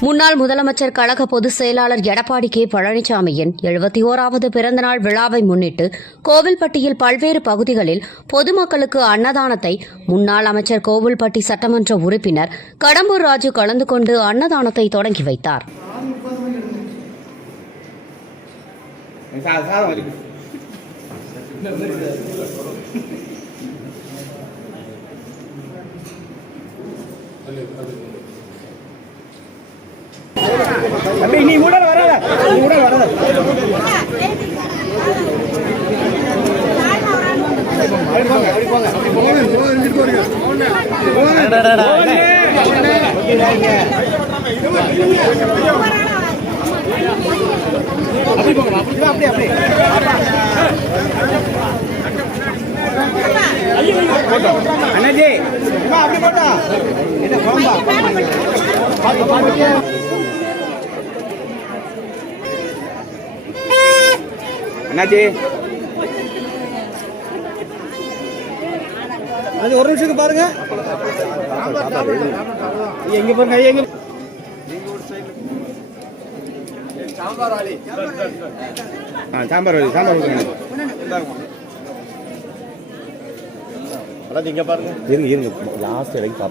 முன்னாள் முதலமைச்சர் கழக பொதுச் செயலாளர் எடப்பாடி கே. பழனிசாமியின் எழுபத்தி ஓராவது பிறந்தநாள் விழாவை முன்னிட்டு கோவில்பட்டியில் பல்வேறு பகுதிகளில் பொதுமக்களுக்கு அன்னதானத்தை முன்னாள் அமைச்சர் கோவில்பட்டி சட்டமன்ற உறுப்பினர் கடம்பூர் ராஜு கலந்து கொண்டு அன்னதானத்தை தொடங்கி வைத்தார். சாதம் சாதம் தம்பி நீ கூட வராத நீ கூட வராத அப்படி போங்க அப்படி அப்படி அண்ணாஜி அப்படி போட்டா என்ன அண்ணாச்சி அது ஒரு நிமிஷத்துக்கு பாருங்க. எங்க பாருங்க எங்க சாம்பார் வழி சாம்பார் கொடுங்க. அதாவது இங்க பாருங்க. இருங்க இருங்க. லாஸ்ட் வரைக்கும்